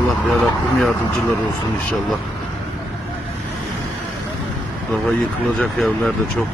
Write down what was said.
Allah yarabbim yardımcılar olsun inşallah. Daha yıkılacak evler de çok.